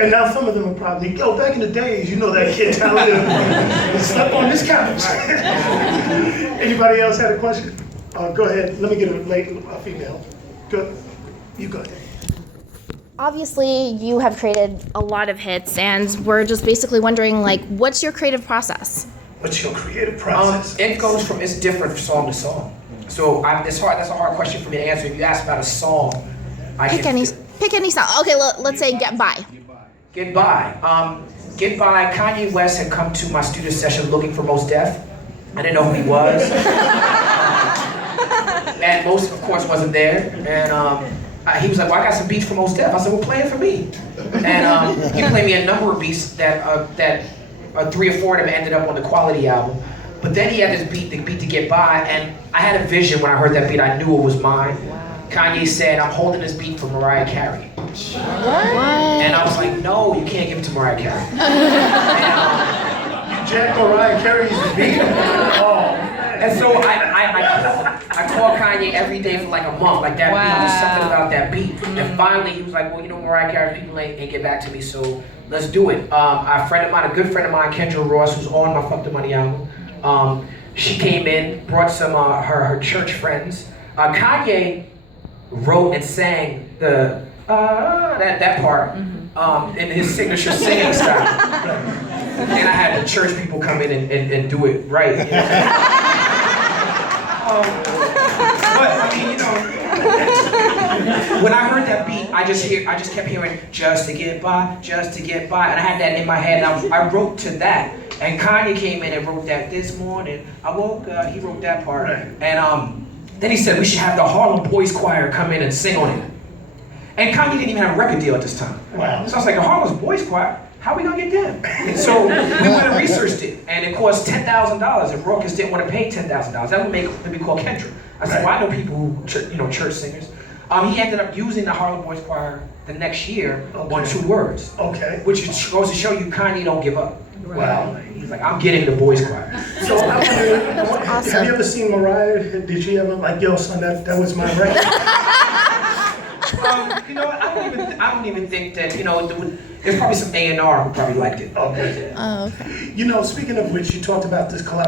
And now some of them are probably, yo, back in the days, you know that kid Talib slept on this couch. Anybody else had a question? Go ahead. Let me get a female. Go. You go ahead. Obviously, you have created a lot of hits, and we're just basically wondering, like, what's your creative process? What's your creative process? It's different from song to song. So it's hard. That's a hard question for me to answer. If you ask about a song, Pick any song. Okay, let's say "Get By." Get By. Get By. Kanye West had come to my studio session looking for Mos Def. I didn't know who he was, and Mos, of course, wasn't there. And he was like, "Well, I got some beats for Mos Def." I said, "Well, play it for me." And he played me a number of beats that 3 or 4 of them ended up on the Quality album. But then he had this beat, the beat to Get By, and I had a vision when I heard that beat. I knew it was mine. Kanye said, "I'm holding this beat for Mariah Carey." What? And I was like, "No, you can't give it to Mariah Carey." You jacked Mariah Carey's beat? Oh. And so I called Kanye every day for like a month, like that beat, there's something about that beat. And finally he was like, "Well, you know, Mariah Carey's people ain't get back to me, so let's do it." A good friend of mine, Kendra Ross, who's on my Fuck the Money album, she came in, brought some her church friends. Kanye wrote and sang that part in his signature singing style. And I had the church people come in and do it right. You know? But I mean, you know, when I heard that beat, I just kept hearing "just to get by," "just to get by," and I had that in my head, and I wrote to that. And Kanye came in and wrote that. "This morning I woke up," he wrote that part. Right. And then he said we should have the Harlem Boys Choir come in and sing on it. And Kanye didn't even have a record deal at this time. Wow. So I was like, the Harlem Boys Choir? How are we gonna get them? And so we went and researched it, and it cost $10,000. And Rawkus didn't want to pay $10,000. That would make me call Kendra. I said, "Well, I know people who, church singers." He ended up using the Harlem Boys Choir the next year on 2 words. Okay. Which goes to show you Kanye don't give up. Wow. He's like, "I'm getting the boys choir." So I wonder, have you ever seen Mariah? Did she ever like, "Yo, son, that was my record"? You know, I don't even think that, you know, there's probably some A&R who probably liked it. Okay. Oh, okay. You know, speaking of which, you talked about this collab.